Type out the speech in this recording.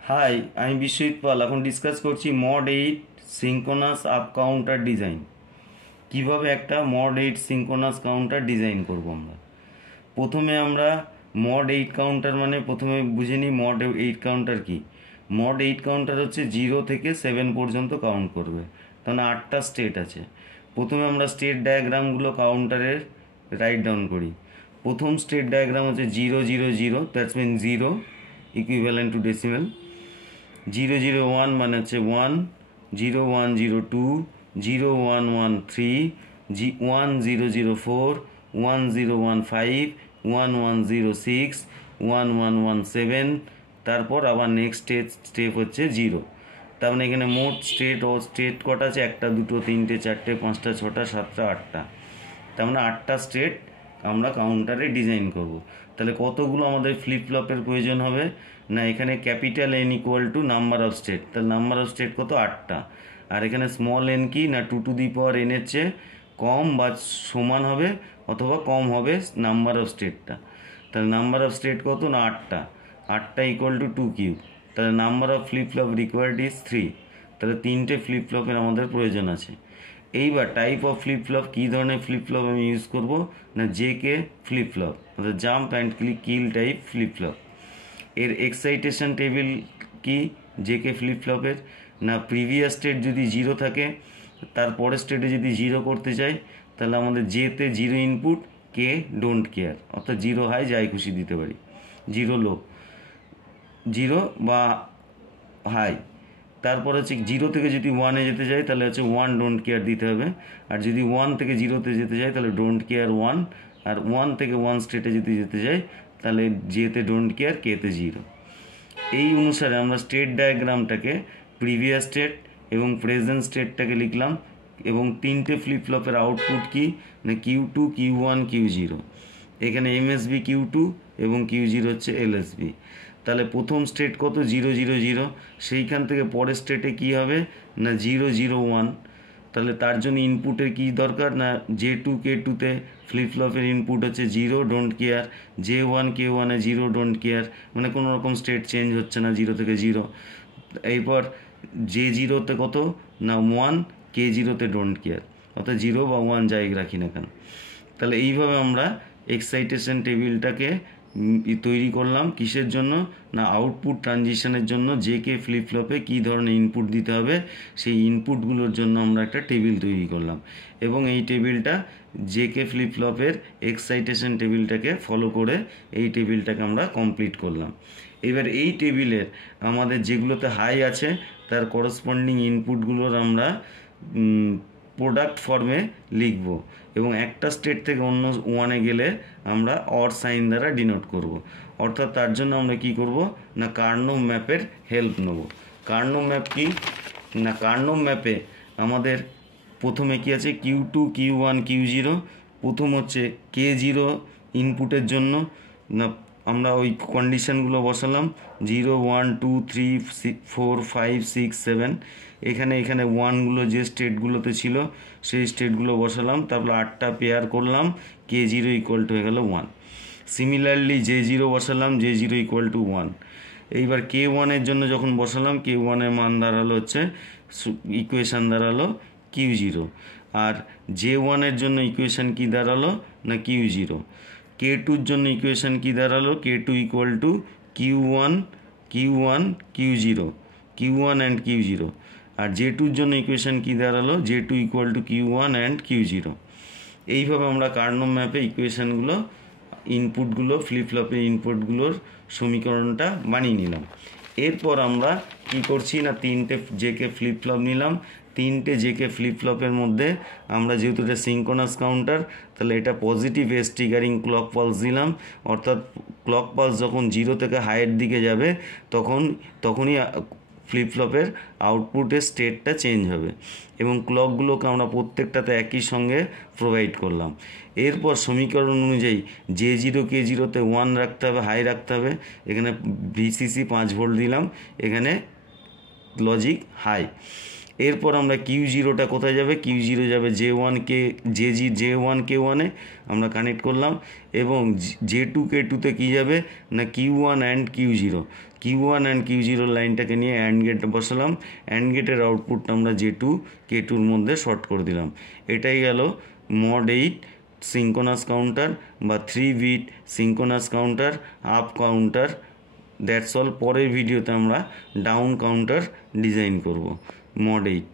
High, আমি বিশ্বজিৎ পাল। এখন discuss করছি mod 8 synchronous up counter design. কিভাবে একটা মড 8 সিঙ্কোনাস কাউন্টার ডিজাইন করব আমরা। প্রথমে আমরা মড 8 কাউন্টার মানে প্রথমে বুঝে নিই মড 8 কাউন্টার কি। মড 8 কাউন্টার হচ্ছে 0 থেকে 7 পর্যন্ত কাউন্ট করবে, তাহলে 8টা স্টেট আছে। প্রথমে আমরা স্টেট ডায়াগ্রামগুলো কাউন্টারের রাইট ডাউন করি। প্রথম স্টেট ডায়াগ্রাম হচ্ছে 0 0 0, that's mean 0 equivalent to decimal. 0 0 1 মানে হচ্ছে 1, 0 1 0 2, 0 1 1 3, 1 0 0 4, 1 0 1 5, 1 1 0 6, 1 1 1 7। তারপর আবার নেক্সট স্টেপ হচ্ছে 0। তার মানে এখানে মোট স্টেট কটা আছে? 1 2 3 4 5 6 7 8টা। তার মানে 8টা স্টেট আমরা কাউন্টারে ডিজাইন করব। তাহলে কতগুলো আমাদের ফ্লিপ ফ্লপের প্রয়োজন হবে? না, এখানে capital N equal to number of state, তাহলে নাম্বার অফ স্টেট কত? 8টা। আর এখানে স্মল এন কি না 2 টু দি পাওয়ার এন এর চেয়ে কম বা সমান হবে অথবা কম হবে নাম্বার অফ স্টেটটা। তাহলে নাম্বার অফ স্টেট কত? না 8টা। 8টা ইকুয়াল টু 2 কিউব। তাহলে number of flip flop required is 3। তাহলে 3টে ফ্লিপ ফ্লপের আমাদের প্রয়োজন আছে। এইবার টাইপ অফ ফ্লিপ ফ্লপ, কী ধরনের ফ্লিপ ফ্লপ আমি ইউজ করব? না জেকে ফ্লিপ ফ্লপ, অর্থাৎ jump and kill type flip flop. এর এক্সাইটেশন টেবিল কি জেকে ফ্লিপ ফ্লপের? না প্রিভিয়াস স্টেট যদি 0 থাকে, তারপরের স্টেটে যদি 0 করতে চাই, তাহলে আমাদের জেতে 0 ইনপুট, কে ডোন্ট কেয়ার, অর্থাৎ 0 হাই যাই খুশি দিতে পারি, 0 লো, 0 বা হাই। তারপর হচ্ছে 0 থেকে যদি 1-এ যেতে চাই তাহলে হচ্ছে 1 ডোন্ট কেয়ার দিতে হবে। আর যদি 1 থেকে 0-তে যেতে চাই তাহলে ডোন্ট কেয়ার 1। আর 1 থেকে 1 স্টেটে যদি যেতে চাই তাহলে জেতে ডোন্ট কেয়ার, কেতে 0। এই অনুসারে আমরা স্টেট ডায়াগ্রামটাকে প্রিভিয়াস স্টেট এবং প্রেজেন্ট স্টেটটাকে লিখলাম। এবং 3টে ফ্লিপ ফ্লপের আউটপুট কি না Q2 Q1 Q0। এখানে MSB Q2 এবং Q0 হচ্ছে LSB। তাহলে প্রথম স্টেট কত? 0 0 0। সেইখান থেকে পরের স্টেটে কি হবে না 0 0 1। তাহলে তার জন্য ইনপুটের কি দরকার? না J2 K2-তে ফ্লিপ ফ্লপের ইনপুট হচ্ছে 0 don't care, J1 K1-এ 0 don't care, মানে কোনো রকম স্টেট চেঞ্জ হচ্ছে না 0 থেকে 0। এরপর J0-তে কত না 1, K0-তে ডোন্ট কেয়ার, অর্থাৎ 0 বা 1 যাই রাখি না কেন। তাহলে এইভাবে আমরা এক্সাইটেশন টেবিলটাকে তৈরি করলাম। কিসের জন্য? না আউটপুট ট্রানজিশনের জন্য জেকে ফ্লিপ ফ্লপে কী ধরনের ইনপুট দিতে হবে সেই ইনপুটগুলোর জন্য আমরা একটা টেবিল তৈরি করলাম। এবং এই টেবিলটা জেকে ফ্লিপ ফ্লপের এক্সাইটেশন টেবিলটাকে ফলো করে এই টেবিলটাকে আমরা কমপ্লিট করলাম। এবার এই টেবিলের আমাদের যেগুলোতে হাই আছে তার করসপন্ডিং ইনপুটগুলোর আমরা প্রোডাক্ট ফর্মে লিখব এবং একটা স্টেট থেকে অন্য 1-এ গেলে আমরা অর সাইন দ্বারা ডিনোট করব। অর্থাৎ তার জন্য আমরা কি করব না কার্নোম ম্যাপের হেল্প নেব। কার্নোম ম্যাপ কি না কার্নোম ম্যাপে আমাদের প্রথমে কি আছে Q2 Q1 Q0। প্রথম হচ্ছে K0 ইনপুটের জন্য না আমরা ওই কন্ডিশনগুলো বসালাম 0 1 2 3 4 5 6 7। এখানে 1গুলো যে স্টেটগুলোতে ছিল সেই স্টেটগুলো বসালাম, তারপর 8টা পেয়ার করলাম, K0 ইকুয়াল টু হয়ে গেল 1। সিমিলারলি J0 বসালাম, J0 ইকুয়াল টু 1। এইবার K1-এর জন্য যখন বসালাম K1-এর মান দাঁড়ালো হচ্ছে ইকুয়েশান দাঁড়ালো Q0। আর J1-এর জন্য ইকুয়েশান কি দাঁড়ালো না Q0। K2-র জন্য ইকুয়েশান কি দাঁড়ালো? K2 equal to Q1 Q1 Q0, Q1 and Q0। আর J2-র জন্য ইকুয়েশান কি দাঁড়ালো? J2 equal to Q1 and Q0। এইভাবে আমরা কার্নোম ম্যাপে ইকুয়েশানগুলো ইনপুটগুলো ফ্লিপ ফ্লপের ইনপুটগুলোর সমীকরণটা বানিয়ে নিলাম। এরপর আমরা কি করছি না 3টে জেকে ফ্লিপ ফ্লপ নিলাম। 3টে জেকে ফ্লিপ ফ্লপের মধ্যে আমরা যেহেতু এটা সিঙ্কোনাস কাউন্টার তাহলে এটা positive edge triggering clock pulse দিলাম। অর্থাৎ ক্লক পালস যখন 0 থেকে হাইয়ের দিকে যাবে তখনই ফ্লিপ ফ্লপের আউটপুটের স্টেটটা চেঞ্জ হবে এবং ক্লকগুলোকে আমরা প্রত্যেকটাতে একই সঙ্গে প্রোভাইড করলাম। এরপর সমীকরণ অনুযায়ী J0 K0-তে 1 রাখতে হবে, হাই রাখতে হবে। এখানে VCC 5 ভোল্ট দিলাম, এখানে লজিক হাই। এরপর আমরা কিউ জিরোটা কোথায় যাবে, কিউ জিরো যাবে J1 কে J1 K1-এ আমরা কানেক্ট করলাম, এবং J2 K2-তে কী যাবে না Q1 and Q1 and Q0 লাইনটাকে নিয়ে অ্যান্ড গেট বসালাম। অ্যান্ড গেটের আউটপুটটা আমরা J2 K2-র মধ্যে শর্ট করে দিলাম। এটাই গেল মড 8 সিঙ্কোনাস কাউন্টার বা 3-বিট synchronous counter, up counter. That's all. পরের ভিডিওতে আমরা ডাউন কাউন্টার ডিজাইন করব মড 8।